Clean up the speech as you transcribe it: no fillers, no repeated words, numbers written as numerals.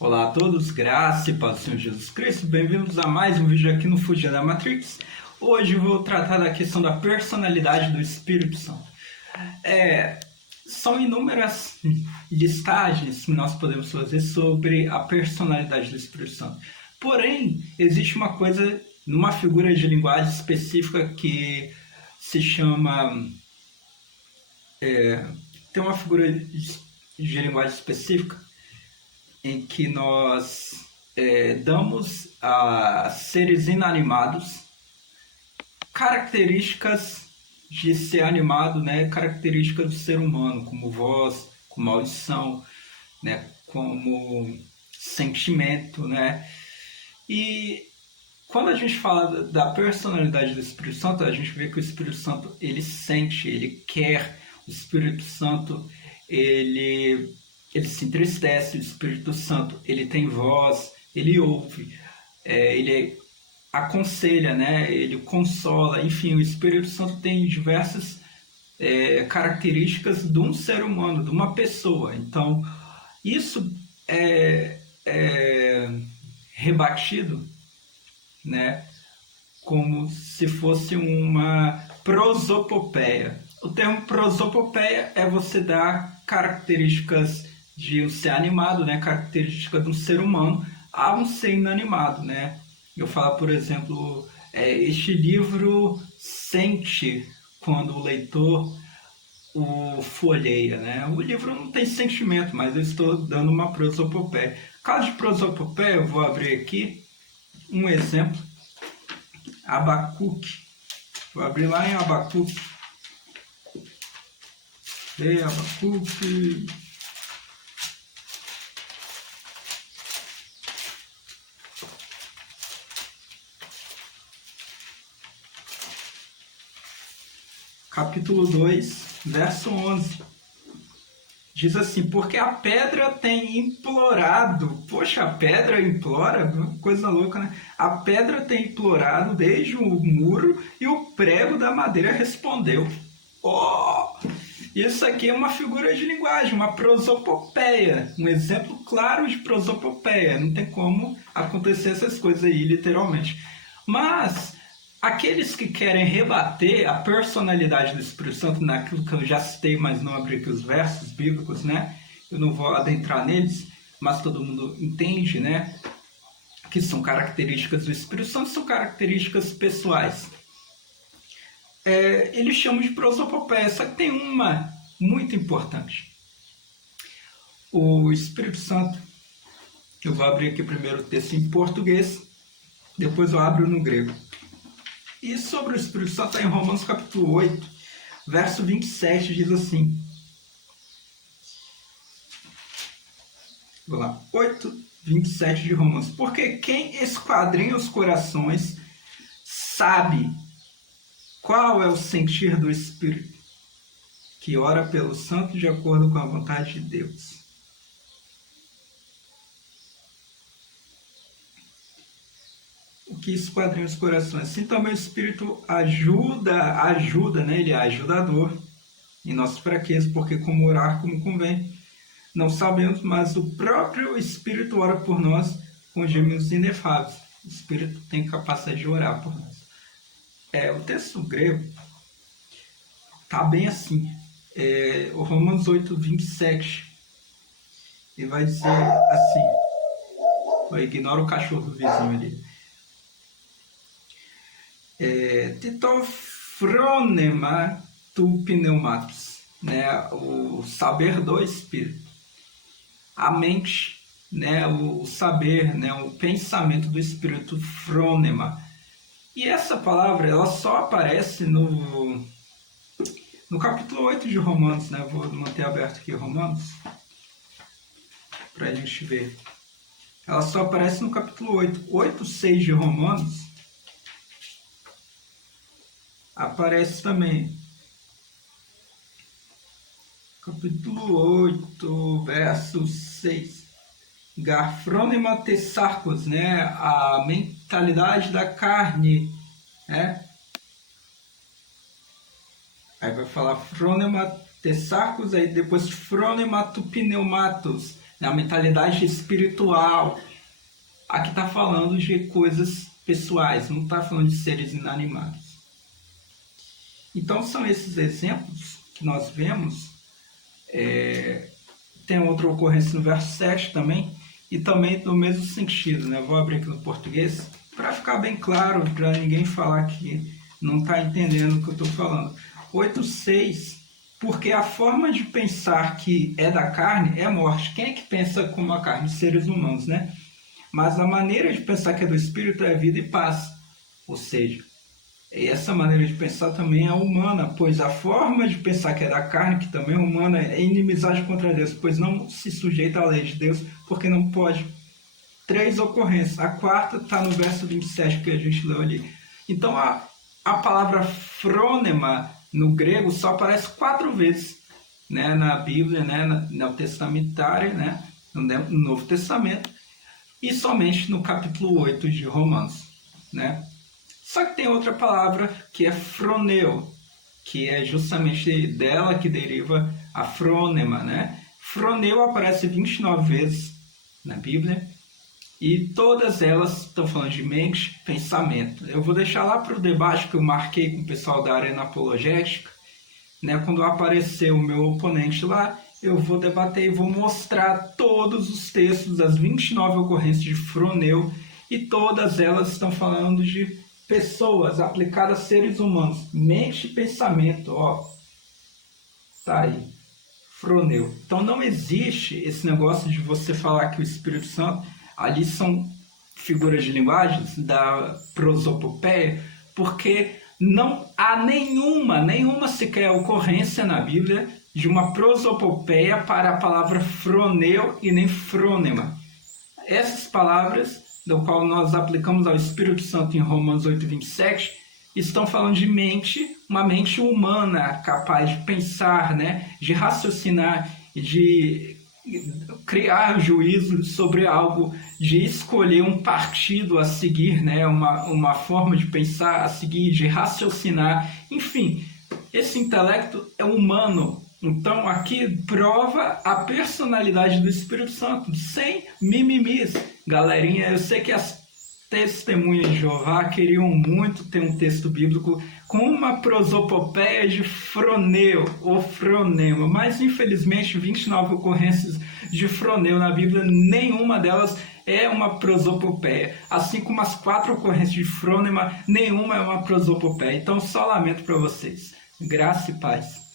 Olá a todos, graça e paz do Senhor Jesus Cristo, bem-vindos a mais um vídeo aqui no Fugir da Matrix. Hoje eu vou tratar da questão da personalidade do Espírito Santo. São inúmeras listagens que nós podemos fazer sobre a personalidade do Espírito Santo. Porém, existe uma coisa, numa figura de linguagem específica que se chama... tem uma figura de linguagem específica em que nós damos a seres inanimados características de ser animado, né? Características do ser humano, como voz, como audição, né? Como sentimento, né? E quando a gente fala da personalidade do Espírito Santo, a gente vê que o Espírito Santo, ele sente, ele quer. O Espírito Santo, ele se entristece. O Espírito Santo, ele tem voz, ele ouve, ele aconselha, né? Ele consola. Enfim, o Espírito Santo tem diversas características de um ser humano, de uma pessoa. Então, isso é rebatido, né, como se fosse uma prosopopeia. O termo prosopopeia é você dar características de um ser animado, né, características de um ser humano a um ser inanimado, né? Eu falo, por exemplo, este livro sente quando o leitor o folheia, né? O livro não tem sentimento, mas eu estou dando uma prosopopeia. Caso de prosopopeia, eu vou abrir aqui um exemplo. Abacuque. Vou abrir lá em Abacuque. Abacuque. Capítulo 2, verso 11. Diz assim: porque a pedra tem implorado. Poxa, a pedra implora? Coisa louca, né? A pedra tem implorado desde o muro e o prego da madeira respondeu. Oh! Isso aqui é uma figura de linguagem, uma prosopopeia. Um exemplo claro de prosopopeia. Não tem como acontecer essas coisas aí, literalmente. Mas aqueles que querem rebater a personalidade do Espírito Santo, naquilo que eu já citei, mas não abri aqui os versos bíblicos, né? Eu não vou adentrar neles, mas todo mundo entende, né? Que são características do Espírito Santo, são características pessoais. Eles chamam de prosopopeia, só que tem uma muito importante. O Espírito Santo, eu vou abrir aqui primeiro o texto em português, depois eu abro no grego. E sobre o Espírito Santo está em Romanos capítulo 8, verso 27, diz assim. Vou lá, 8, 27 de Romanos. Porque quem esquadrinha os corações sabe qual é o sentir do Espírito, que ora pelo santo de acordo com a vontade de Deus. O que esquadrinha os corações. Assim também o Espírito ajuda, né? Ele é ajudador em nossas fraquezas, porque como orar como convém, não sabemos, mas o próprio Espírito ora por nós com gemidos inefáveis. O Espírito tem capacidade de orar por nós. O texto grego está bem assim. O Romanos 8, 27. Ele vai dizer assim. Ignora o cachorro do vizinho ali. Titofronema tu pneumatos, né? O saber do Espírito. A mente, né? O saber, né? O pensamento do Espírito, fronema. E essa palavra, ela só aparece no capítulo 8 de Romanos, né? Vou manter aberto aqui Romanos, para a gente ver. Ela só aparece no capítulo 8. 8, 6 de Romanos aparece também. Capítulo 8, verso 6. Garfronema tessarcos, né? A mentalidade da carne, né? Aí vai falar fronema tessarcos, aí depois fronema tu pneumatos, né? A mentalidade espiritual. Aqui está falando de coisas pessoais, não está falando de seres inanimados. Então são esses exemplos que nós vemos. Tem outra ocorrência no verso 7 também, e também no mesmo sentido, né? Vou abrir aqui no português para ficar bem claro, para ninguém falar que não está entendendo o que eu estou falando. 8:6, porque a forma de pensar que é da carne é morte. Quem é que pensa como a carne? Os seres humanos, né? Mas a maneira de pensar que é do Espírito é vida e paz. Ou seja, essa maneira de pensar também é humana, pois a forma de pensar que é da carne, que também é humana, é inimizade contra Deus, pois não se sujeita à lei de Deus, porque não pode. 3 ocorrências. A quarta está no verso 27 que a gente leu ali. Então a palavra frônema no grego só aparece 4 vezes, né, na Bíblia, né, na testamentária, né, no Novo Testamento, e somente no capítulo 8 de Romanos, né? Só que tem outra palavra que é froneu, que é justamente dela que deriva a frônema, né? Froneu aparece 29 vezes na Bíblia e todas elas estão falando de mente, pensamento. Eu vou deixar lá para o debate que eu marquei com o pessoal da Arena Apologética, né? Quando aparecer o meu oponente lá, eu vou debater e vou mostrar todos os textos das 29 ocorrências de froneu e todas elas estão falando de pessoas aplicadas a seres humanos. Mente e pensamento, ó. Tá aí. Froneu. Então não existe esse negócio de você falar que o Espírito Santo, ali são figuras de linguagem da prosopopeia, porque não há nenhuma sequer ocorrência na Bíblia de uma prosopopeia para a palavra froneu e nem frônema. Essas palavras, do qual nós aplicamos ao Espírito Santo em Romanos 8:27, estão falando de mente, uma mente humana capaz de pensar, né, de raciocinar, de criar juízo sobre algo, de escolher um partido a seguir, né, uma forma de pensar a seguir, de raciocinar, enfim, esse intelecto é humano. Então aqui prova a personalidade do Espírito Santo, sem mimimis. Galerinha, eu sei que as testemunhas de Jeová queriam muito ter um texto bíblico com uma prosopopeia de froneu ou fronema, mas infelizmente 29 ocorrências de froneu na Bíblia, nenhuma delas é uma prosopopeia, assim como as 4 ocorrências de frônema, nenhuma é uma prosopopeia. Então só lamento para vocês. Graça e paz.